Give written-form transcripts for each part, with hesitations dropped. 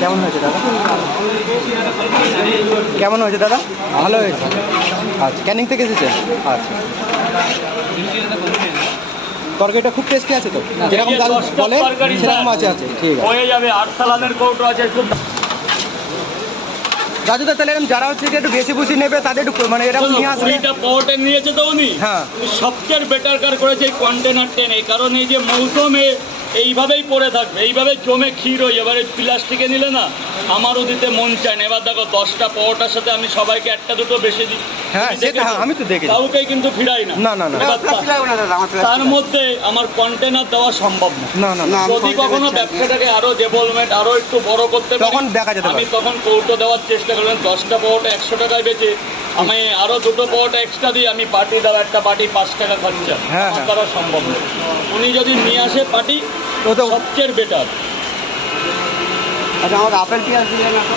কেমন হয়েছে দাদা? কেমন হয়েছে দাদা? ভালো হয়েছে। আচ্ছা, ক্যানিং থেকে এসেছেন? আচ্ছা, তরকারিটা খুব টেস্টি আছে তো, যেরকম বলে সেরকম আছে। আছে, ঠিক আছে, হয়ে যাবে। আরসালানের কৌটো আছে খুব। রাজুদা তাহলে এরকম যারা হচ্ছে একটু বেশি বুঝি নেবে তাদের একটু মানে এরকম নিয়ে আসবে। কুড়িটা পাওয়াটা নিয়েছে তো উনি। হ্যাঁ, সবচেয়ে বেটার কার করেছে এই কন্টেনার টেনে, কারণ এই যে মৌসুমে এইভাবেই পড়ে থাকবে, এইভাবে জমে ক্ষীর হয়ে এবারে প্লাস্টিকে নিলে না আমারও দিতে মন চায় না। এবার দেখো 10টা পাওয়াটার সাথে আমি সবাইকে একটা দুটো বেশি দিই। হ্যাঁ সেটা আমি তো দেখি, কাউকেই কিন্তু ফিরাই না। না না না, তার মধ্যে আমার কন্টেনার দেওয়া সম্ভব না না না। যদি কখনো ব্যবসাটাকে আরো ডেভেলপমেন্ট আরো একটু বড় করতে পারি তখন দেখা যেতে পারে। আমি তখন কৌটো দেওয়ার চেষ্টা করলাম। 10টা পাওয়াটা 100 টাকায় বেচে আমি আরো দুটো পাওয়াটা এক্সট্রা দিই। আমি পার্টি দেওয়া একটা পার্টি 5 টাকা খরচা, আমার দ্বারা সম্ভব নয়। উনি যদি নিয়ে আসে পার্টি ও তো সবচেয়ে বেটার। আচ্ছা, আমার আপেল পেঁয়াজ দিলেন না তো?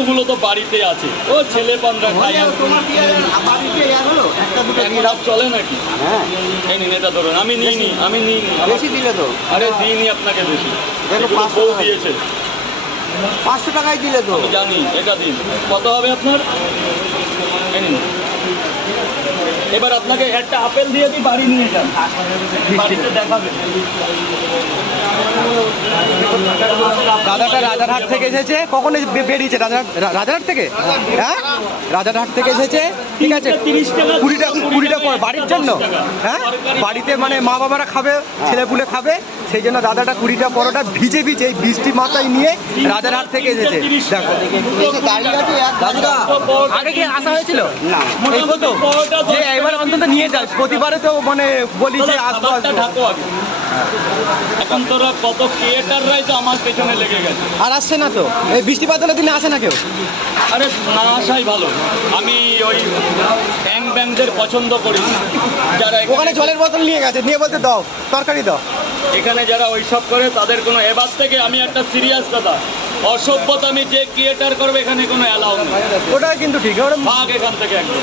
ওগুলো তো বাড়িতে আছে, ও ছেলে পান্ডা খাই। তোমার পেঁয়াজ বাড়িতে হলো একটা দুটো এখন চলে নাকি? হ্যাঁ, এই নিন, এটা ধরুন। আমি নিইনি, আমি নিইনি। বেশি দিলে তো। আরে দিইনি আপনাকে বেশি, দেখো, এগুলো 500 বউ টাকা দিয়েছে। 500 টাকায় দিলে তো। আমি জানি, এটা দিন। কত হবে আপনার? এই নিন। এবার আপনাকে একটা আপেল দিয়ে দিই, বাড়ি নিয়ে যান, বাড়িতে দেখাবে। দাদাটা রাজারহাট থেকে এসেছে। কখন বেরিয়েছে? রাজারহাট থেকে? হ্যাঁ, রাজারহাট থেকে এসেছে। ঠিক আছে, 20টা পর বাড়ির জন্য। হ্যাঁ, বাড়িতে মানে মা বাবারা খাবে, ছেলেপুলে খাবে, সেই জন্য দাদাটা 20টা পরোটা ভিজে ভিজে এই বৃষ্টি মাথায় নিয়ে রাজারহাট থেকে এসেছে। দেখো দাদা, আগে কি আসা হয়েছিল? না, এই তো যে এবার অন্তত নিয়ে যাস, প্রতিবারে তো মানে বলি যে আসবো আসবো। ঢাকো আগে। এখন তোরা কত ক্রিয়েটাররাই তো আমার পেছনে লেগে গেছে। আর আসছে না তো, এই বৃষ্টিপাত হলে দিনে আসে না কেউ। আরে না আসাই ভালো। আমি ওই ব্যাংকদের পছন্দ করি না। যারা ওখানে জলের বোতল নিয়ে গেছে, নিয়ে বলতে দাও তরকারি দাও। এখানে যারা ওইসব করে তাদের কোনো, এবার থেকে আমি একটা সিরিয়াস কথা, অসভ্যতা আমি যে ক্রিয়েটার করবে এখানে কোনো অ্যালাউ নেই। ওটা কিন্তু ঠিক, ওটা ভাগ এখান থেকে একদম।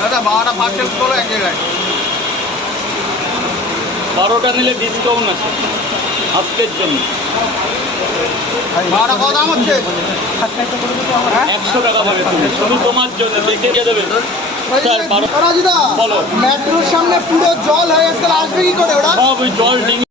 দাদা 12টা পার্সেল করো এক জায়গায়। 12টা নিলে ডিসকাউন্ট আছে আজকের জন্য। 12টা কত দাম হচ্ছে? 100 টাকা পাবে তুমি, শুধু তোমার জন্য। দেখে দেবে স্যার। রাজুদা, বলো। মেট্রোর সামনে পুরো জল হয়ে গেছে, আসবে কি করে ওরা? সব ওই জল ডিঙে